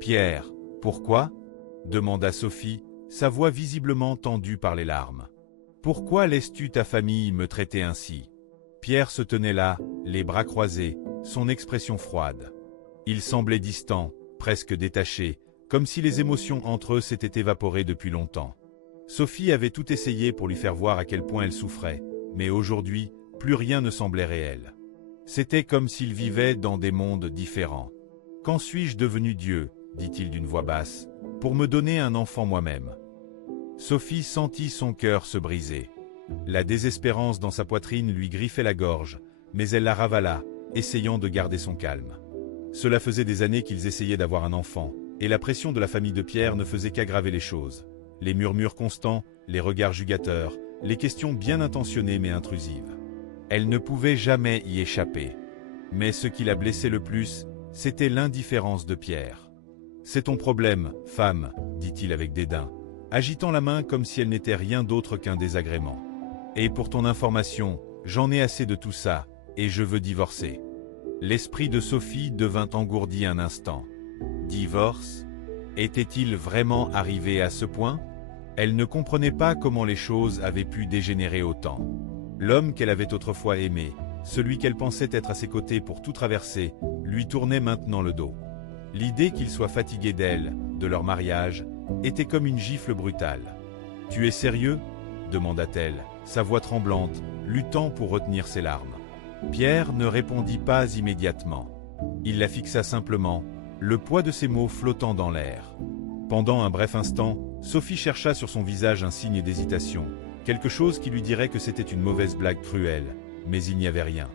Pierre, pourquoi? Demanda Sophie, sa voix visiblement tendue par les larmes. Pourquoi laisses-tu ta famille me traiter ainsi? Pierre se tenait là, les bras croisés, son expression froide. Il semblait distant, presque détaché, comme si les émotions entre eux s'étaient évaporées depuis longtemps. Sophie avait tout essayé pour lui faire voir à quel point elle souffrait, mais aujourd'hui, plus rien ne semblait réel. C'était comme s'il vivait dans des mondes différents. « Quand suis-je devenu Dieu ?» dit-il d'une voix basse, « pour me donner un enfant moi-même ?» Sophie sentit son cœur se briser. La désespérance dans sa poitrine lui griffait la gorge, mais elle la ravala, essayant de garder son calme. Cela faisait des années qu'ils essayaient d'avoir un enfant, et la pression de la famille de Pierre ne faisait qu'aggraver les choses. Les murmures constants, les regards jugateurs, les questions bien intentionnées mais intrusives. Elle ne pouvait jamais y échapper. Mais ce qui la blessait le plus, c'était l'indifférence de Pierre. « C'est ton problème, femme, » dit-il avec dédain, agitant la main comme si elle n'était rien d'autre qu'un désagrément. « Et pour ton information, j'en ai assez de tout ça, et je veux divorcer. » L'esprit de Sophie devint engourdi un instant. Divorce? Était-il vraiment arrivé à ce point? Elle ne comprenait pas comment les choses avaient pu dégénérer autant. L'homme qu'elle avait autrefois aimé, celui qu'elle pensait être à ses côtés pour tout traverser, lui tournait maintenant le dos. L'idée qu'il soit fatigué d'elle, de leur mariage, était comme une gifle brutale. « Tu es sérieux ?» demanda-t-elle, sa voix tremblante, luttant pour retenir ses larmes. Pierre ne répondit pas immédiatement. Il la fixa simplement, le poids de ses mots flottant dans l'air. Pendant un bref instant, Sophie chercha sur son visage un signe d'hésitation, quelque chose qui lui dirait que c'était une mauvaise blague cruelle, mais il n'y avait rien.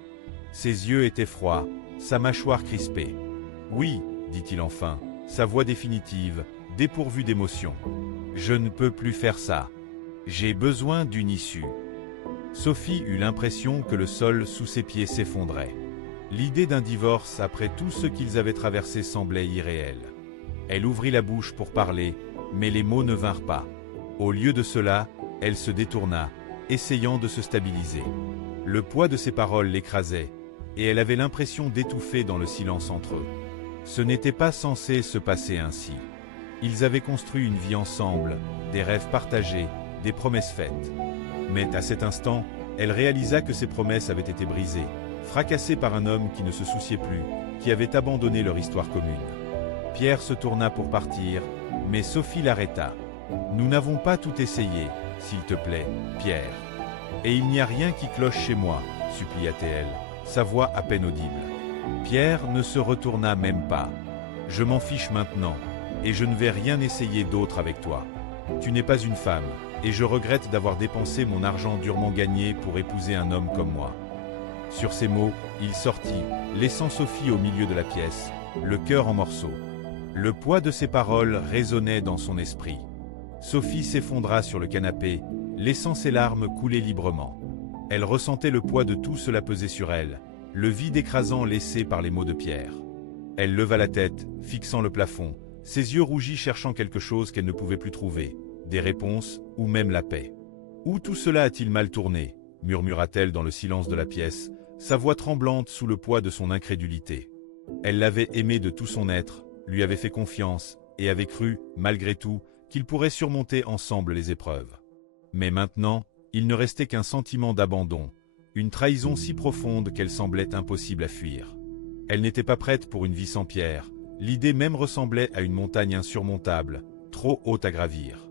Ses yeux étaient froids, sa mâchoire crispée. « Oui, » dit-il enfin, sa voix définitive, dépourvue d'émotion. « Je ne peux plus faire ça. J'ai besoin d'une issue. » Sophie eut l'impression que le sol sous ses pieds s'effondrait. L'idée d'un divorce après tout ce qu'ils avaient traversé semblait irréelle. Elle ouvrit la bouche pour parler, mais les mots ne vinrent pas. Au lieu de cela, elle se détourna, essayant de se stabiliser. Le poids de ses paroles l'écrasait, et elle avait l'impression d'étouffer dans le silence entre eux. Ce n'était pas censé se passer ainsi. Ils avaient construit une vie ensemble, des rêves partagés, des promesses faites. Mais à cet instant, elle réalisa que ces promesses avaient été brisées, fracassées par un homme qui ne se souciait plus, qui avait abandonné leur histoire commune. Pierre se tourna pour partir, mais Sophie l'arrêta. « Nous n'avons pas tout essayé, s'il te plaît, Pierre. Et il n'y a rien qui cloche chez moi, » supplia-t-elle, sa voix à peine audible. Pierre ne se retourna même pas. « Je m'en fiche maintenant, et je ne vais rien essayer d'autre avec toi. Tu n'es pas une femme, et je regrette d'avoir dépensé mon argent durement gagné pour épouser un homme comme moi. » Sur ces mots, il sortit, laissant Sophie au milieu de la pièce, le cœur en morceaux. Le poids de ses paroles résonnait dans son esprit. Sophie s'effondra sur le canapé, laissant ses larmes couler librement. Elle ressentait le poids de tout cela peser sur elle, le vide écrasant laissé par les mots de Pierre. Elle leva la tête, fixant le plafond, ses yeux rougis cherchant quelque chose qu'elle ne pouvait plus trouver, des réponses, ou même la paix. « Où tout cela a-t-il mal tourné ?» murmura-t-elle dans le silence de la pièce, sa voix tremblante sous le poids de son incrédulité. Elle l'avait aimé de tout son être, lui avait fait confiance, et avait cru, malgré tout, qu'ils pourraient surmonter ensemble les épreuves. Mais maintenant, il ne restait qu'un sentiment d'abandon, une trahison si profonde qu'elle semblait impossible à fuir. Elle n'était pas prête pour une vie sans Pierre, l'idée même ressemblait à une montagne insurmontable, trop haute à gravir.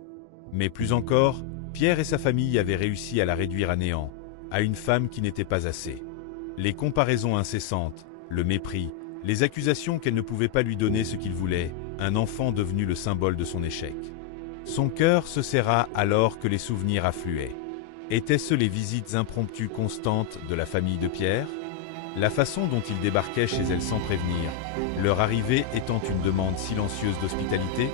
Mais plus encore, Pierre et sa famille avaient réussi à la réduire à néant, à une femme qui n'était pas assez. Les comparaisons incessantes, le mépris, les accusations qu'elle ne pouvait pas lui donner ce qu'il voulait, un enfant devenu le symbole de son échec. Son cœur se serra alors que les souvenirs affluaient. Étaient-ce les visites impromptues constantes de la famille de Pierre? La façon dont ils débarquaient chez elle sans prévenir, leur arrivée étant une demande silencieuse d'hospitalité?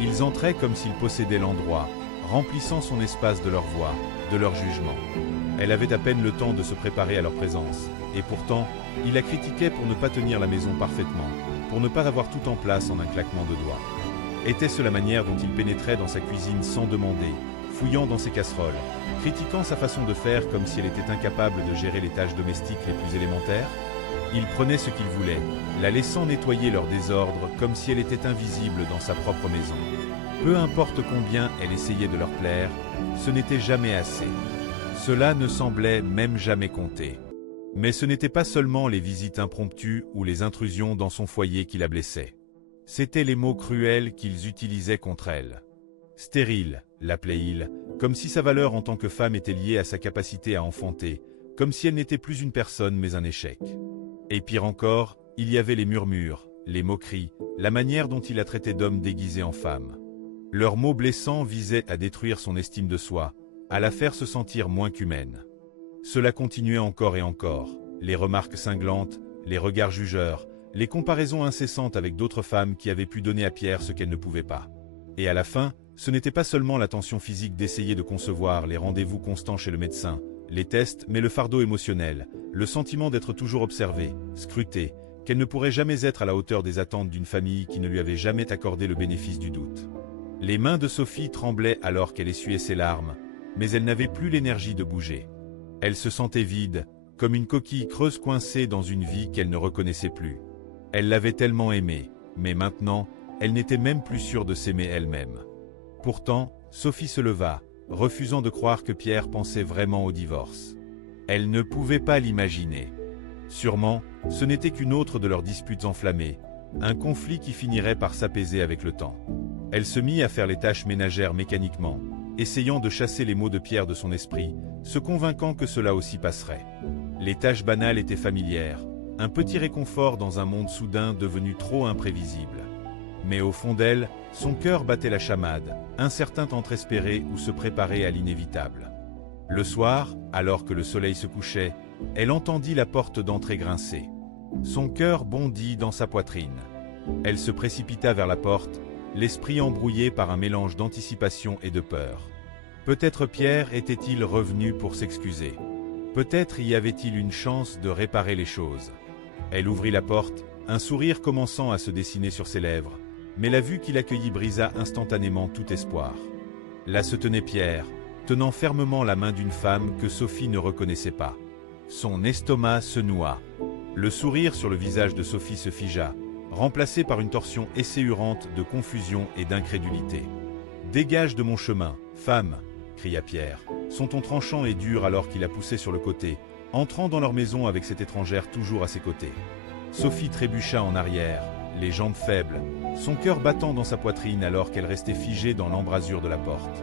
Ils entraient comme s'ils possédaient l'endroit, remplissant son espace de leur voix, de leur jugement. Elle avait à peine le temps de se préparer à leur présence, et pourtant, il la critiquait pour ne pas tenir la maison parfaitement, pour ne pas avoir tout en place en un claquement de doigts. Était-ce la manière dont il pénétrait dans sa cuisine sans demander, fouillant dans ses casseroles, critiquant sa façon de faire comme si elle était incapable de gérer les tâches domestiques les plus élémentaires? Il prenait ce qu'il voulait, la laissant nettoyer leur désordre comme si elle était invisible dans sa propre maison. Peu importe combien elle essayait de leur plaire, ce n'était jamais assez. Cela ne semblait même jamais compter. Mais ce n'était pas seulement les visites impromptues ou les intrusions dans son foyer qui la blessaient. C'étaient les mots cruels qu'ils utilisaient contre elle. Stérile, l'appelait-il, comme si sa valeur en tant que femme était liée à sa capacité à enfanter, comme si elle n'était plus une personne mais un échec. Et pire encore, il y avait les murmures, les moqueries, la manière dont il la traitait d'homme déguisé en femme. Leurs mots blessants visaient à détruire son estime de soi, à la faire se sentir moins qu'humaine. Cela continuait encore et encore, les remarques cinglantes, les regards jugeurs, les comparaisons incessantes avec d'autres femmes qui avaient pu donner à Pierre ce qu'elle ne pouvait pas. Et à la fin, ce n'était pas seulement la tension physique d'essayer de concevoir les rendez-vous constants chez le médecin, les tests, mais le fardeau émotionnel, le sentiment d'être toujours observée, scrutée, qu'elle ne pourrait jamais être à la hauteur des attentes d'une famille qui ne lui avait jamais accordé le bénéfice du doute. Les mains de Sophie tremblaient alors qu'elle essuyait ses larmes, mais elle n'avait plus l'énergie de bouger. Elle se sentait vide, comme une coquille creuse coincée dans une vie qu'elle ne reconnaissait plus. Elle l'avait tellement aimée, mais maintenant, elle n'était même plus sûre de s'aimer elle-même. Pourtant, Sophie se leva, refusant de croire que Pierre pensait vraiment au divorce. Elle ne pouvait pas l'imaginer. Sûrement, ce n'était qu'une autre de leurs disputes enflammées, un conflit qui finirait par s'apaiser avec le temps. Elle se mit à faire les tâches ménagères mécaniquement, essayant de chasser les mots de Pierre de son esprit, se convainquant que cela aussi passerait. Les tâches banales étaient familières, un petit réconfort dans un monde soudain devenu trop imprévisible. Mais au fond d'elle, son cœur battait la chamade, incertain entre espérer ou se préparer à l'inévitable. Le soir, alors que le soleil se couchait, elle entendit la porte d'entrée grincer. Son cœur bondit dans sa poitrine. Elle se précipita vers la porte, l'esprit embrouillé par un mélange d'anticipation et de peur. Peut-être Pierre était-il revenu pour s'excuser. Peut-être y avait-il une chance de réparer les choses. Elle ouvrit la porte, un sourire commençant à se dessiner sur ses lèvres, mais la vue qui l'accueillit brisa instantanément tout espoir. Là se tenait Pierre, tenant fermement la main d'une femme que Sophie ne reconnaissait pas. Son estomac se noua. Le sourire sur le visage de Sophie se figea, remplacé par une torsion esséurante de confusion et d'incrédulité. « Dégage de mon chemin, femme !» cria Pierre, son ton tranchant et dur alors qu'il la poussait sur le côté, entrant dans leur maison avec cette étrangère toujours à ses côtés. Sophie trébucha en arrière, les jambes faibles, son cœur battant dans sa poitrine alors qu'elle restait figée dans l'embrasure de la porte.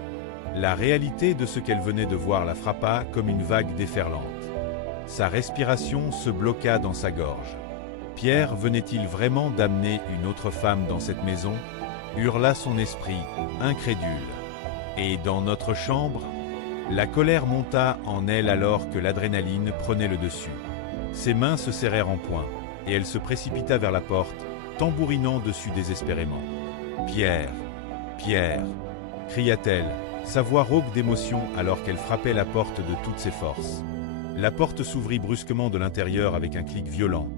La réalité de ce qu'elle venait de voir la frappa comme une vague déferlante. Sa respiration se bloqua dans sa gorge. Pierre venait-il vraiment d'amener une autre femme dans cette maison? Hurla son esprit, incrédule. Et dans notre chambre? La colère monta en elle alors que l'adrénaline prenait le dessus. Ses mains se serrèrent en poing, et elle se précipita vers la porte, tambourinant dessus désespérément. « Pierre, Pierre !» cria-t-elle, sa voix rauque d'émotion alors qu'elle frappait la porte de toutes ses forces. La porte s'ouvrit brusquement de l'intérieur avec un clic violent,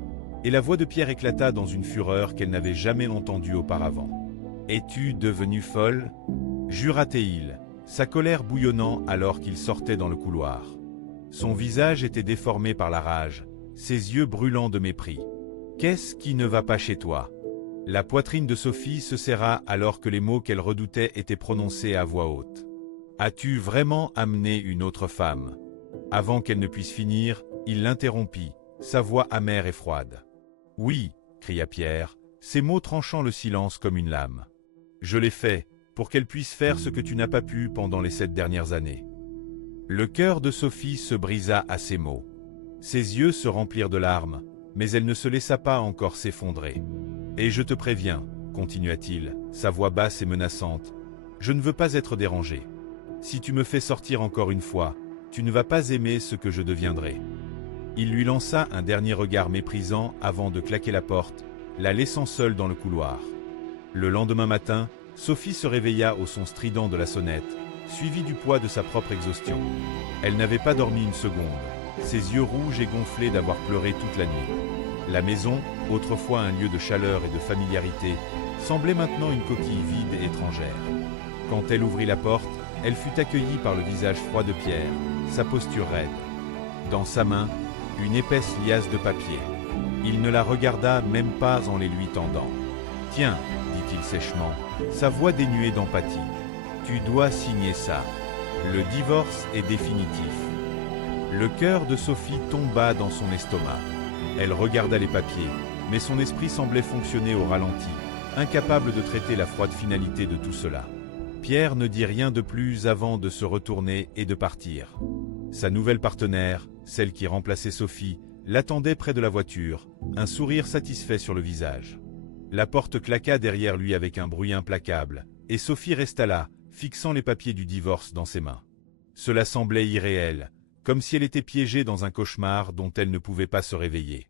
et la voix de Pierre éclata dans une fureur qu'elle n'avait jamais entendue auparavant. « Es-tu devenue folle ?» jura-t-il, sa colère bouillonnant alors qu'il sortait dans le couloir. Son visage était déformé par la rage, ses yeux brûlants de mépris. « Qu'est-ce qui ne va pas chez toi ?» La poitrine de Sophie se serra alors que les mots qu'elle redoutait étaient prononcés à voix haute. « As-tu vraiment amené une autre femme ?» Avant qu'elle ne puisse finir, il l'interrompit, sa voix amère et froide. « Oui, » cria Pierre, ses mots tranchant le silence comme une lame. « Je l'ai fait, pour qu'elle puisse faire ce que tu n'as pas pu pendant les 7 dernières années. » Le cœur de Sophie se brisa à ces mots. Ses yeux se remplirent de larmes, mais elle ne se laissa pas encore s'effondrer. « Et je te préviens, » continua-t-il, sa voix basse et menaçante, « je ne veux pas être dérangé. Si tu me fais sortir encore une fois, tu ne vas pas aimer ce que je deviendrai. » Il lui lança un dernier regard méprisant avant de claquer la porte, la laissant seule dans le couloir. Le lendemain matin, Sophie se réveilla au son strident de la sonnette, suivi du poids de sa propre exhaustion. Elle n'avait pas dormi une seconde, ses yeux rouges et gonflés d'avoir pleuré toute la nuit. La maison, autrefois un lieu de chaleur et de familiarité, semblait maintenant une coquille vide et étrangère. Quand elle ouvrit la porte, elle fut accueillie par le visage froid de Pierre, sa posture raide. Dans sa main, une épaisse liasse de papier. Il ne la regarda même pas en les lui tendant. « Tiens, dit-il sèchement, sa voix dénuée d'empathie. Tu dois signer ça. Le divorce est définitif. » Le cœur de Sophie tomba dans son estomac. Elle regarda les papiers, mais son esprit semblait fonctionner au ralenti, incapable de traiter la froide finalité de tout cela. Pierre ne dit rien de plus avant de se retourner et de partir. Sa nouvelle partenaire, celle qui remplaçait Sophie, l'attendait près de la voiture, un sourire satisfait sur le visage. La porte claqua derrière lui avec un bruit implacable, et Sophie resta là, fixant les papiers du divorce dans ses mains. Cela semblait irréel, comme si elle était piégée dans un cauchemar dont elle ne pouvait pas se réveiller.